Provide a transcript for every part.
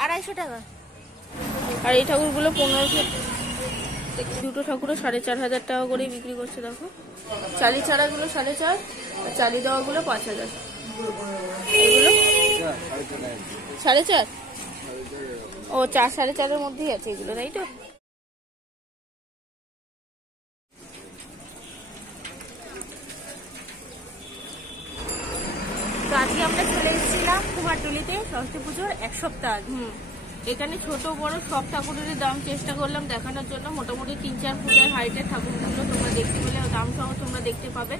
250 টাকা। আর এই ঠাকুরগুলো 1500। দুটো ঠাকুরও 4500 টাকা করে বিক্রি করছে। দেখো চালি ছাড়াগুলো 4.5, আর চালি দেওয়াগুলো 5000। এগুলো 4.5। ও 4 4.5-এর মধ্যেই আছে এগুলো, তাই তো? তো আজকে আমরা চলে এসেছিলাম কুমারটুলিতে সরস্বতী পুজোর 1 সপ্তাহ আগে। এখানে ছোট বড় সব ঠাকুরের দাম চেষ্টা করলাম দেখানোর জন্য। মোটামুটি 3-4 ফুটের হাইটের ঠাকুরগুলো তোমরা দেখতে পেলে, দাম সহ তোমরা দেখতে পাবে।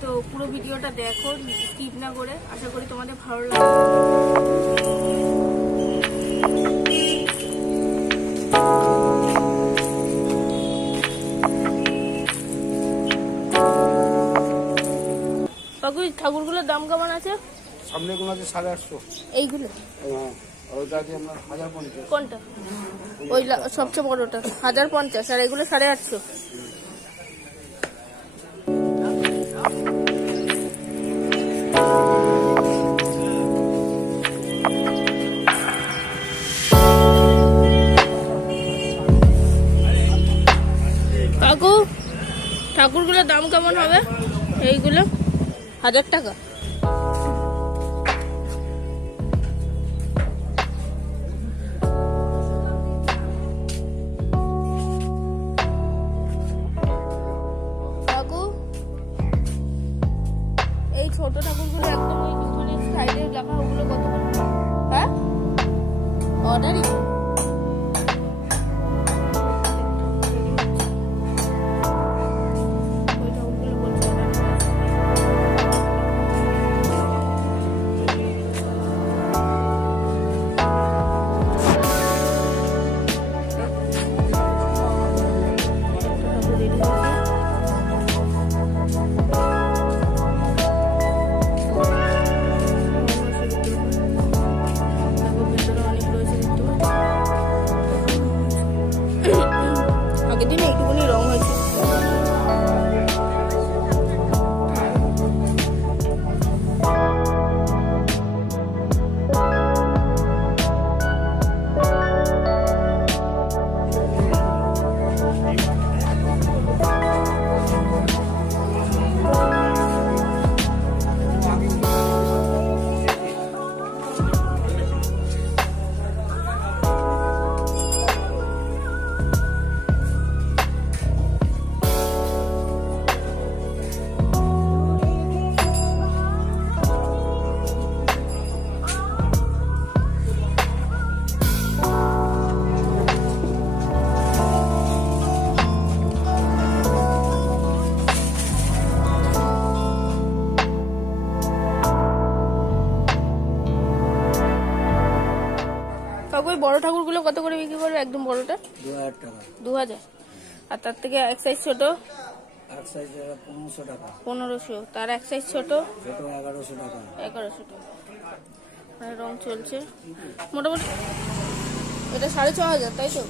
তো পুরো ভিডিওটা দেখো স্কিপ না করে, আশা করি তোমাদের ভালো লাগবে। ঠাকুরগুলোর দাম কেমন আছে? সামনে গুলো আছে 850। এইগুলো কোনটা? ওই সবচেয়ে বড়টা 1050, আর এগুলো 850। কাকু ঠাকুরগুলোর দাম কেমন হবে? এইগুলো 1000 টাকা। এই ছোট ঠাকুরগুলো একদম ওই পিছনের সাইডে লেখা, ওগুলো কত করে? হ্যাঁ অর্ডারই। বড় ঠাকুরগুলো কত করে বিক্রি করবে? একদম বড়টা 2000 টাকা। 2000। আর তার থেকে এক সাইজ ছোট? এক সাইজ 1500 টাকা। 1500। তার এক সাইজ ছোট? ছোট 1100 টাকা। 1100 টাকা। আর রং চলছে মোটামুটি। এটা 6500, তাই তো?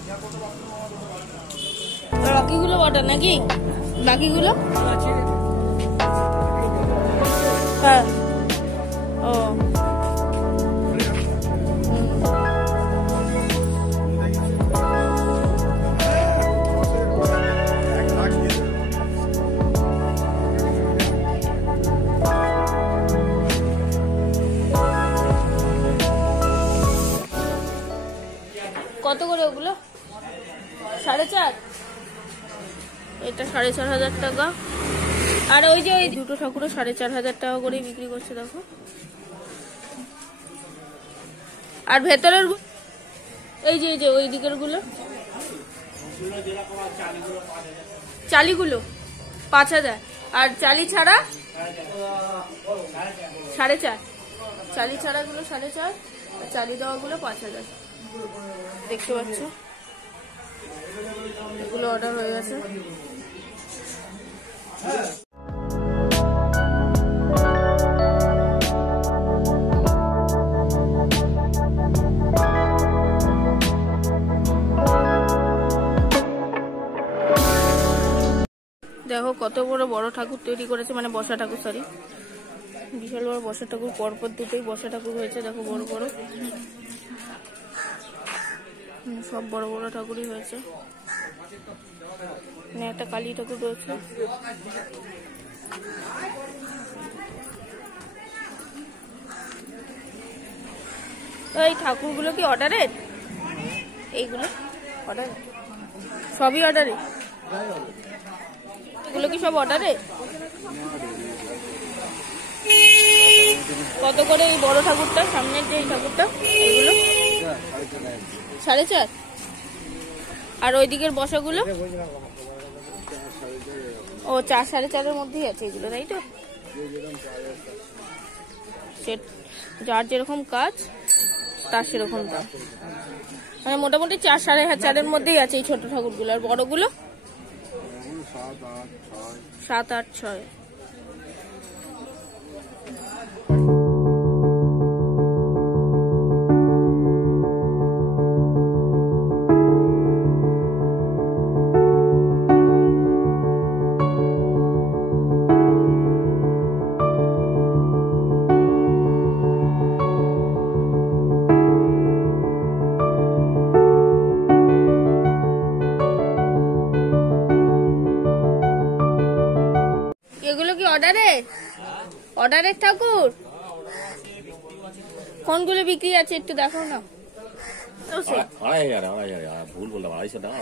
বাকিগুলো অর্ডার নাকি? বাকিগুলো হ্যাঁ। ও কত করে ওগুলো? 4.5। এটা 4500 টাকা। আর ওই যে ওই দুটো ঠাকুরও 4500 টাকা করে বিক্রি করছে। দেখো আর ভেতরের এই যে ওই দিকের গুলো চালিগুলো 5000। আর চালি ছাড়া 4.5। চালি ছাড়া গুলো 4.5, আর চালি দেওয়া গুলো 5000। দেখতে পাচ্ছ এগুলো অর্ডার হয়ে গেছে। দেখো কত বড় বড় ঠাকুর তৈরি করেছে, মানে বসা ঠাকুর, সরি বিশাল বড় বসা ঠাকুর। পরপর দুটোই বসা ঠাকুর হয়েছে, দেখো বড় বড়। সব বড় বড় ঠাকুরই হয়েছে, একটা কালী ঠাকুর রয়েছে। এই ঠাকুরগুলো কি অর্ডারের? এইগুলো অর্ডার? সবই অর্ডারে? এগুলো কি সব অর্ডারে? কত করে এই বড় ঠাকুরটা, সামনের যে এই ঠাকুরটা? এগুলো 4.5। আর ওই দিকের বসাগুলো? ও 4, 4.5-এর মধ্যেই আছে এগুলো, তাই তো? যার যেরকম কাজ তার সেরকম দাম, মানে মোটামুটি 4, 4.5-এর মধ্যেই আছে এই ছোট ঠাকুরগুলো। আর বড়গুলো 7, 8, 6। এগুলো কি অর্ডারের ঠাকুর? কোনগুলো বিক্রি আছে একটু দেখাও না। 2,500 ভুল বললাম, 250 টাকা,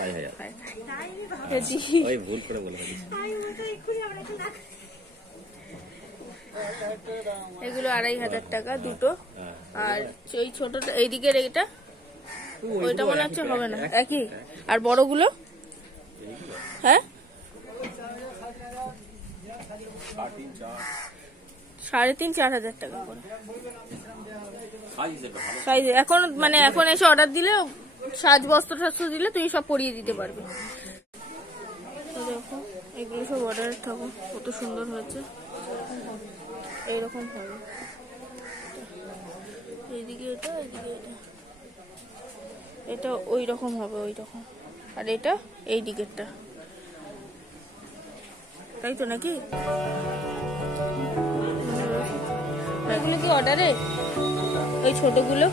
2,500 ভুল করে বলে। এগুলো 2,500 টাকা দুটো। আর ওই ছোটটা এইদিকের এইটা, ওইটা মনে হচ্ছে হবে না, একই। আর বড়গুলো? হ্যাঁ 3,500, 4,000 টাকা করে সাইজ। এখন মানে এখন এসে অর্ডার দিলে, সাজ বস্ত্র দিলে তুই সব পরিয়ে দিতে পারবি। দেখো এগুলো সব অর্ডারের ঠাকুর, কত সুন্দর হয়েছে। এইরকম হবে, এইদিকে এটা, এইদিকে এটা, এটা ওই রকম হবে, ওই রকম। আর এটা এই দিকেরটা, তাই তো নাকি? এগুলো কি অর্ডারে? ওই ছোটগুলো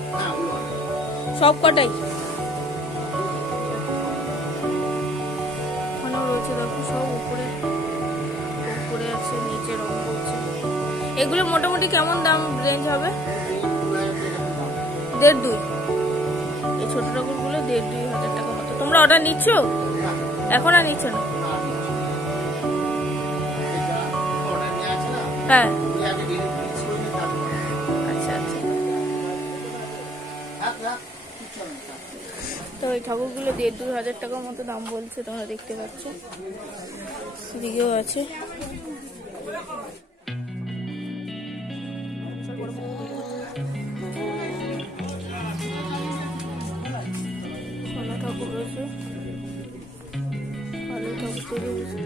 সব কটাই রয়েছে, দেখো সব উপরে উপরে আছে, নিচে রং করছে। এগুলো মোটামুটি কেমন দাম রেঞ্জ হবে? 1.5-2। এই ছোট ঠাকুরগুলো 1.5-2 টাকা মতো। তোমরা অর্ডার নিচ্ছ এখন? আর নিচ্ছ না? হ্যাঁ, আচ্ছা আচ্ছা। তো ওই ঠাকুরগুলো 1.5-2 টাকার মতো দাম বলছে, তোমরা দেখতে পাচ্ছ। এদিকেও আছে। সোনা ঠাকুর রয়েছে, আলু ঠাকুর তৈরি রয়েছে।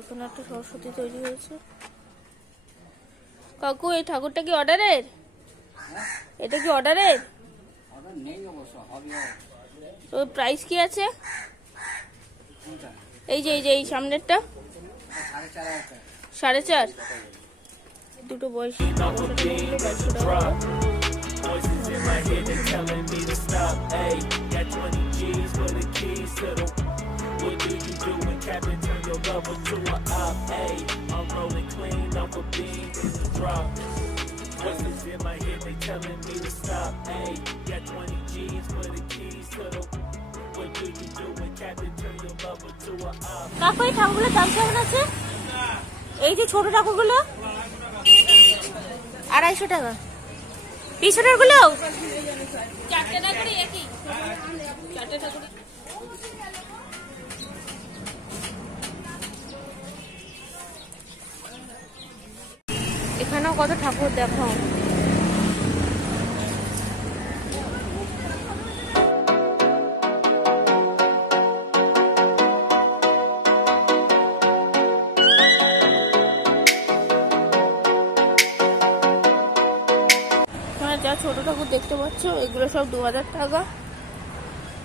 এখানে একটা সরস্বতী তৈরি হয়েছে। কাকু এই ঠাকুরটা কি অর্ডারের? এটা কি অর্ডারের? তো প্রাইস কি আছে? এই যে এই সামনেরটা 4.5। দুটো বয়স Voices in my head, they're telling me to stop. Hey, got 20 G's for the keys to the. What do you do when Captain turn your lover to a op? Hey, I'm rolling clean off a beam in the drop. Voices in my head, they telling me to stop. Hey, got 20 G's for the keys to the. What do you do when Captain turn your lover to a op? কাকু এই ঠাকুরগুলোর দাম কেমন আছে? এই যে ছোট ঠাকুরগুলো 250 টাকা। পিছনের গুলো 4 টাকা করে, একই 4 টাকা করে। এখানেও কত ঠাকুর দেখো। যা ছোট ঠাকুর দেখতে পাচ্ছ এগুলো সব 2000 টাকা,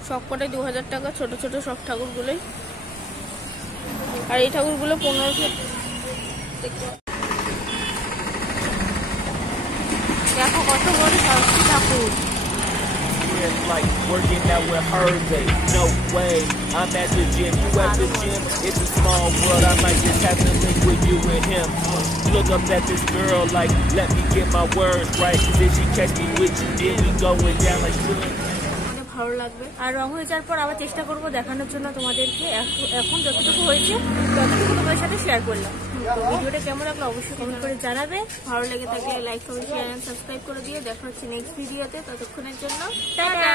সব কটাই 2000 টাকা, ছোট ছোট সব ঠাকুরগুলোই। আর এই ঠাকুরগুলো 1500। দেখো কত বড় সরস্বতী ঠাকুর। Like working out with her day. No way, I'm at the gym, you at the gym. It's a small world, I might just have to link with you and him. Look up at this girl like, let me get my words right. Cause if she catch me with you, then we going down like ভালো লাগবে। আর রং হয়ে যাওয়ার পর আবার চেষ্টা করব দেখানোর জন্য তোমাদেরকে। এখন যতটুকু হয়েছে ততটুকু তোমাদের সাথে শেয়ার করলাম। তো ভিডিওটা কেমন লাগলো অবশ্যই কমেন্ট করে জানাবে। ভালো লেগে থাকলে like, comment, share and subscribe করে দিও। দেখা হচ্ছে নেক্সট ভিডিওতে, ততক্ষণের জন্য টাটা।